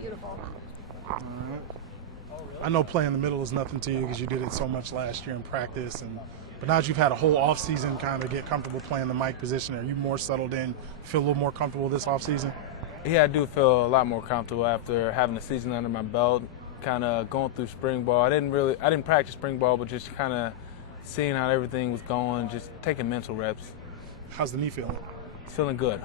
Beautiful. All right. I know playing in the middle is nothing to you because you did it so much last year in practice, but now that you've had a whole offseason kind of get comfortable playing the mic position, are you more settled in, feel a little more comfortable this offseason? Yeah, I do feel a lot more comfortable after having the season under my belt, kind of going through spring ball. I didn't practice spring ball, but just kind of seeing how everything was going, just taking mental reps. How's the knee feeling? It's feeling good.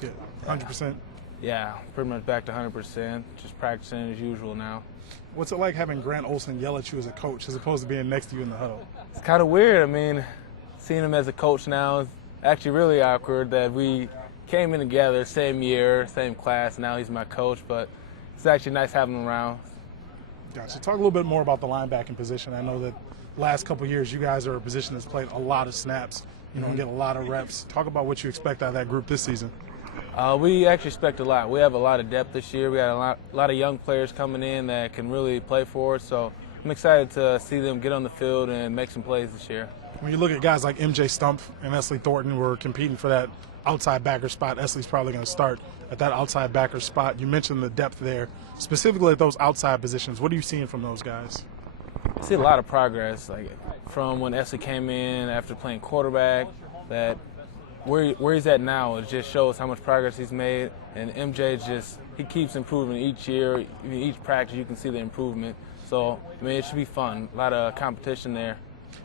Good. 100%? Yeah, pretty much back to 100%, just practicing as usual now. What's it like having Grant Olson yell at you as a coach as opposed to being next to you in the huddle? It's kind of weird. I mean, seeing him as a coach now is actually really awkward that we came in together, same year, same class. Now he's my coach, but it's actually nice having him around. Gotcha. Talk a little bit more about the linebacking position. I know that last couple of years you guys are a position that's played a lot of snaps, and get a lot of reps. Talk about what you expect out of that group this season. We actually expect a lot. We have a lot of depth this year. We got a lot of young players coming in that can really play for us. So I'm excited to see them get on the field and make some plays this year. When you look at guys like MJ Stump and Esley Thornton who are competing for that outside backer spot, Esley's probably going to start at that outside backer spot. You mentioned the depth there. Specifically at those outside positions, what are you seeing from those guys? I see a lot of progress, like from when Esley came in after playing quarterback, that where he's at now, it just shows how much progress he's made. And MJ he keeps improving each year. Each practice you can see the improvement. So, I mean, it should be fun. A lot of competition there.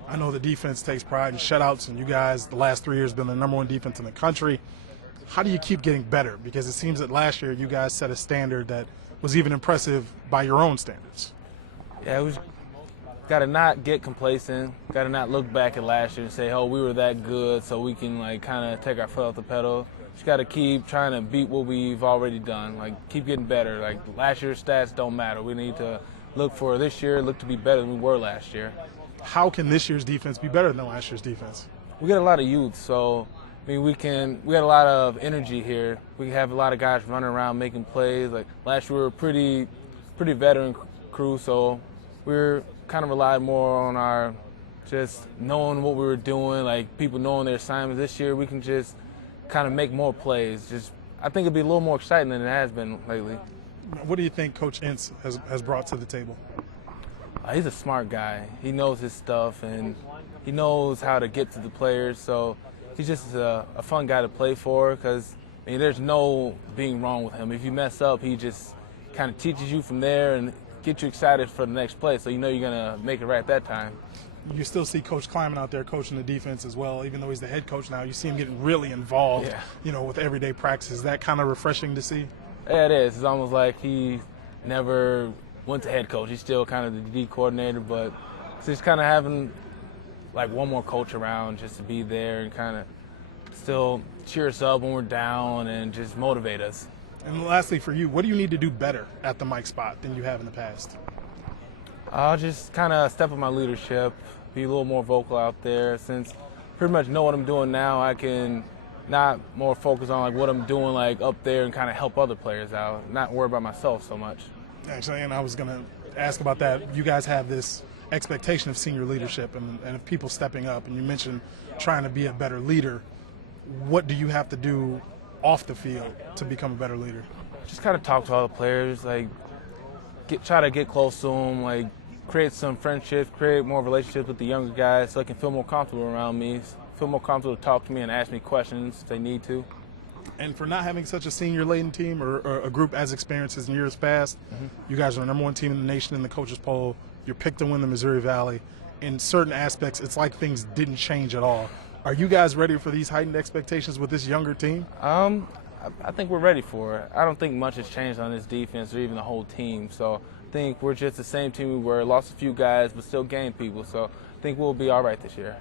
I know the defense takes pride in shutouts, and you guys, the last 3 years, been the #1 defense in the country. How do you keep getting better? Because it seems that last year you guys set a standard that was even impressive by your own standards. Yeah, we got to not get complacent. Got to not look back at last year and say, oh, we were that good, so we can kind of take our foot off the pedal. Just got to keep trying to beat what we've already done. Keep getting better. Last year's stats don't matter. We need to look for this year, look to be better than we were last year. How can this year's defense be better than last year's defense? We got a lot of youth, so I mean we got a lot of energy here. We have a lot of guys running around making plays. Last year we were pretty veteran crew, so we're kind of relied more on our just knowing what we were doing, people knowing their assignments. This year we can just kind of make more plays. I think it'll be a little more exciting than it has been lately. What do you think Coach Ince has brought to the table? He's a smart guy. He knows his stuff, and he knows how to get to the players. So he's just a fun guy to play for because, there's no being wrong with him. If you mess up, he just kind of teaches you from there and get you excited for the next play so you know you're going to make it right that time. You still see Coach Kleiman out there coaching the defense as well. Even though he's the head coach now, you see him getting really involved, with everyday practice. Is that kind of refreshing to see? Yeah, it is. It's almost like he never went to head coach. He's still kind of the D coordinator, but it's just kind of having one more coach around just to be there and kind of still cheer us up when we're down and just motivate us. And lastly for you, what do you need to do better at the mic spot than you have in the past? I'll just kind of step up my leadership, be a little more vocal out there. Since pretty much know what I'm doing now, I can not more focus on what I'm doing up there and kind of help other players out, not worry about myself so much. Actually, and I was going to ask about that. You guys have this expectation of senior leadership and of people stepping up, and you mentioned trying to be a better leader. What do you have to do off the field to become a better leader? Just kind of talk to all the players, try to get close to them, create some friendships, create more relationships with the younger guys so they can feel more comfortable around me, feel more comfortable to talk to me and ask me questions if they need to. And for not having such a senior-laden team or a group as experienced as in years past, you guys are the #1 team in the nation in the coaches poll. You're picked to win the Missouri Valley. In certain aspects, it's like things didn't change at all. Are you guys ready for these heightened expectations with this younger team? I think we're ready for it. I don't think much has changed on this defense or even the whole team. So I think we're just the same team we were. Lost a few guys, but still gained people. So I think we'll be all right this year.